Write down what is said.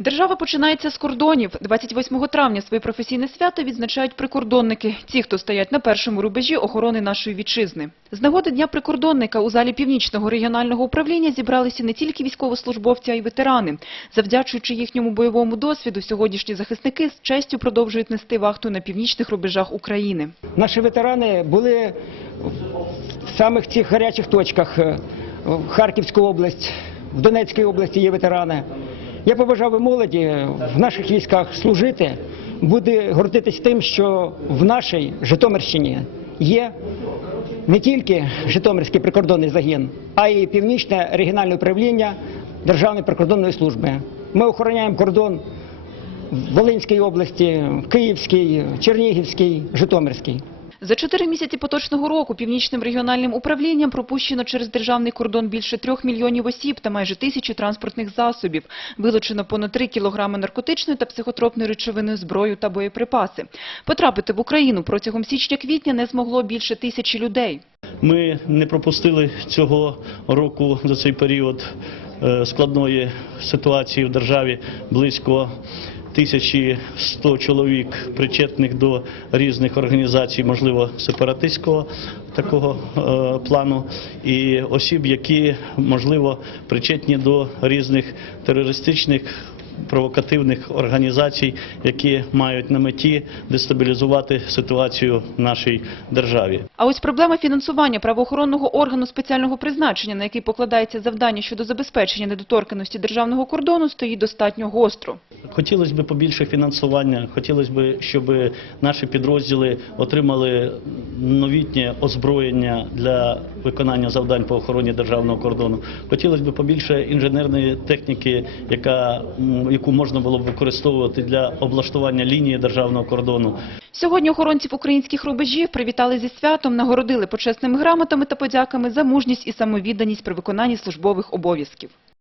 Держава починається з кордонів. 28 травня своє професійне свято відзначають прикордонники, ті, хто стоять на першому рубежі охорони нашої вітчизни. З нагоди Дня прикордонника у залі Північного регіонального управління зібралися не тільки військовослужбовці, а й ветерани. Завдячуючи їхньому бойовому досвіду, сьогоднішні захисники з честю продовжують нести вахту на північних рубежах України. Наші ветерани були в самих цих гарячих точках. Харківську область, в Донецькій області є ветерани. Я побажав би молоді в наших військах служити, буде гордитись тим, що в нашій Житомирщині є не тільки Житомирський прикордонний загін, а й північне регіональне управління Державної прикордонної служби. Ми охороняємо кордон в Волинській області, Київській, Чернігівській, Житомирській. За чотири місяці поточного року північним регіональним управлінням пропущено через державний кордон більше трьох мільйонів осіб та майже тисячу транспортних засобів. Вилучено понад три кілограми наркотичної та психотропної речовини, зброю та боєприпаси. Потрапити в Україну протягом січня-квітня не змогло більше тисячі людей. Ми не пропустили цього року за цей період е, складної ситуації в державі близько 1100 чоловік причетних до різних організацій, можливо, сепаратистського такого е, плану, і осіб, які можливо причетні до різних терористичних провокативних організацій, які мають на меті дестабілізувати ситуацію в нашій державі. А ось проблема фінансування правоохоронного органу спеціального призначення, на який покладається завдання щодо забезпечення недоторканості державного кордону, стоїть достатньо гостро. Хотілося б побільше фінансування, хотілося б, щоб наші підрозділи отримали новітнє озброєння для виконання завдань по охороні державного кордону. Хотілося б побільше інженерної техніки, яка, яку можна було б використовувати для облаштування лінії державного кордону. Сьогодні охоронців українських рубежів привітали зі святом, нагородили почесними грамотами та подяками за мужність і самовідданість при виконанні службових обов'язків.